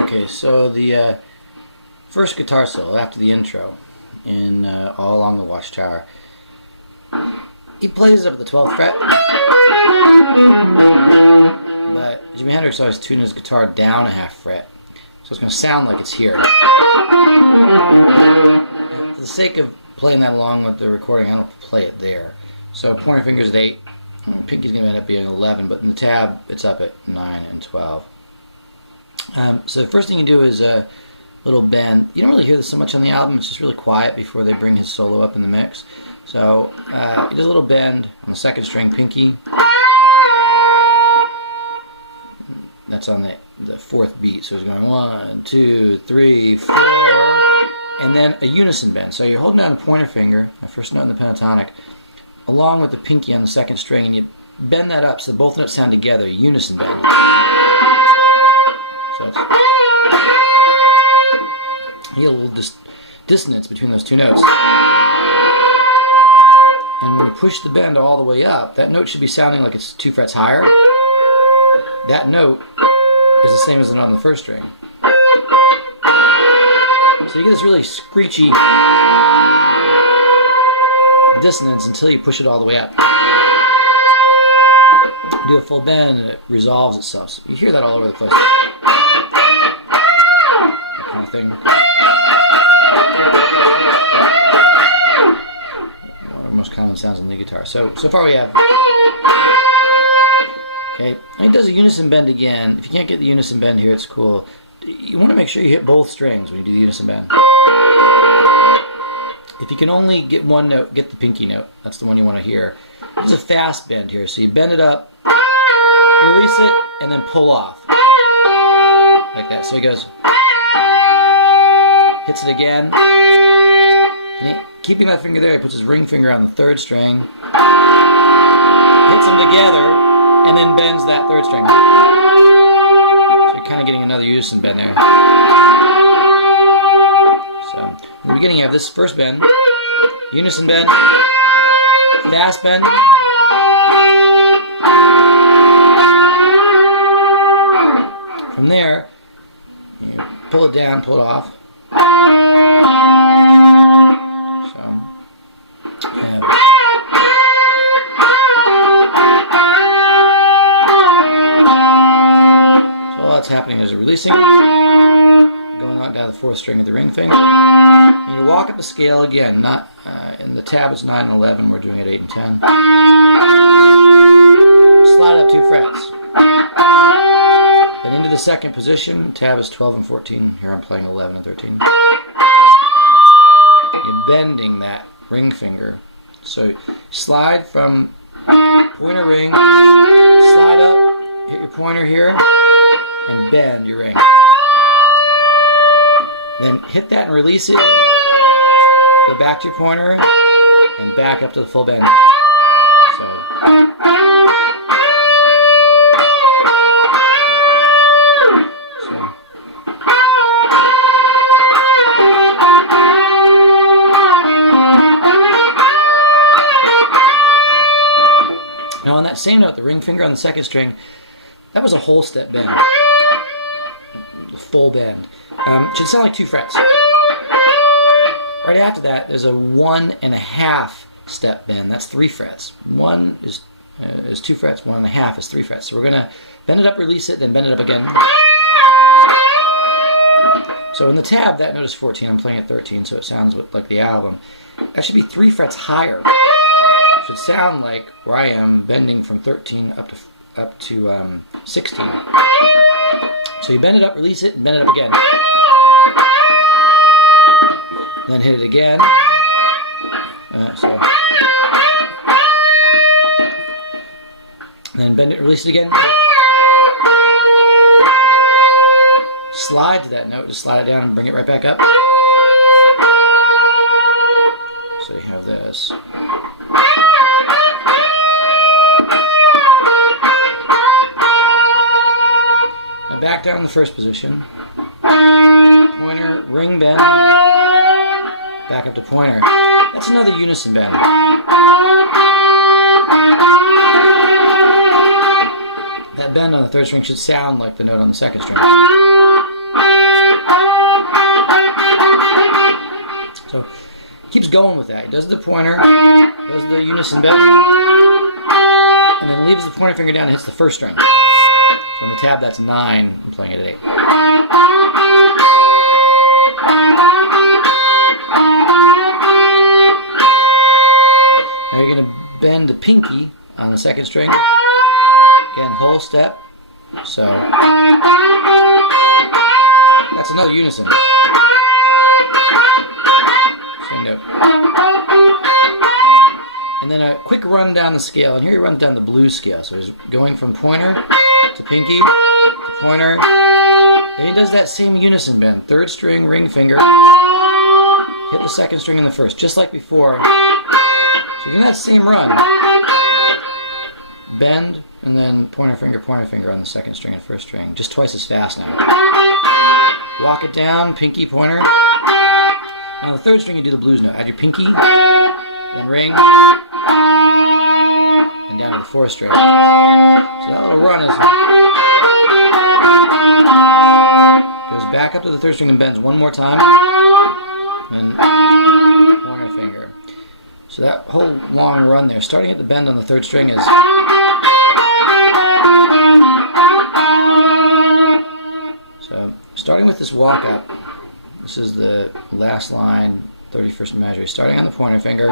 Okay, so the first guitar solo after the intro in All Along the Watchtower, he plays it up at the 12th fret, but Jimi Hendrix always tuned his guitar down a half fret, so it's going to sound like it's here. For the sake of playing that along with the recording, I don't play it there. So pointer finger's at 8, pinky's going to end up being 11, but in the tab it's up at 9 and 12. So the first thing you do is a little bend. You don't really hear this so much on the album. It's just really quiet before they bring his solo up in the mix. So he does a little bend on the second string, pinky. That's on the fourth beat. So he's going 1, 2, 3, 4, and then a unison bend. So you're holding down the pointer finger, the first note in the pentatonic, along with the pinky on the second string, and you bend that up so both notes sound together, a unison bend. So it's, you get a little dissonance between those two notes. And when you push the bend all the way up, that note should be sounding like it's 2 frets higher. That note is the same as the note on the first string. So you get this really screechy dissonance until you push it all the way up. You do a full bend and it resolves itself. So you hear that all over the place. That kind of thing. One of the most common sounds on the guitar. So far we have. Okay, and he does a unison bend again. If you can't get the unison bend here, it's cool. You want to make sure you hit both strings when you do the unison bend. If you can only get one note, get the pinky note. That's the one you want to hear. There's a fast bend here, so you bend it up, release it, and then pull off. Like that. So he goes, hits it again, and keeping that finger there, he puts his ring finger on the third string, hits them together, and then bends that third string. So you're kind of getting another unison bend there. So in the beginning you have this first bend, unison bend, fast bend, from there you pull it down, pull it off. So all that's happening is a releasing, going on down the fourth string of the ring finger. And you walk up the scale again. Not in the tab it's 9 and 11. We're doing it 8 and 10. Slide up 2 frets. Then into the second position. Tab is 12 and 14. Here I'm playing 11 and 13. You're bending that ring finger. So you slide from pointer ring, slide up, hit your pointer here, and bend your ring. Then hit that and release it. Go back to your pointer and back up to the full bend. So. Now on that same note, the ring finger on the second string, that was a whole step bend. The full bend. It should sound like 2 frets. Right after that, there's a 1.5 step bend. That's 3 frets. 1 is 2 frets, 1.5 is 3 frets. So we're going to bend it up, release it, then bend it up again. So in the tab, that note is 14. I'm playing at 13, so it sounds like the album. That should be 3 frets higher. It should sound like where I am, bending from 13 up to 16. So you bend it up, release it, and bend it up again. Then hit it again. Then bend it, release it again. Slide to that note, just slide it down and bring it right back up. So you have this. Now back down in the first position. Pointer, ring bend. Back up to pointer. That's another unison bend. That bend on the third string should sound like the note on the second string. keeps going with that. He does the pointer, does the unison bend, and then leaves the pointer finger down and hits the first string. So on the tab, that's 9. I'm playing it at 8. Now you're going to bend the pinky on the second string. Again, whole step. So that's another unison. Same note. And then a quick run down the scale, and here he runs down the blues scale. So he's going from pointer to pinky to pointer. Then he does that same unison bend. Third string, ring finger. Hit the second string in the first, just like before. So you're doing that same run. Bend, and then pointer finger on the second string and first string. Just twice as fast now. Walk it down, pinky, pointer. And on the third string you do the blues note. Add your pinky, then ring, and down to the fourth string. So that little run goes back up to the third string and bends one more time, and pointer finger. So that whole long run there, starting at the bend on the third string, is so starting with this walk up. This is the last line, 31st measure. Starting on the pointer finger.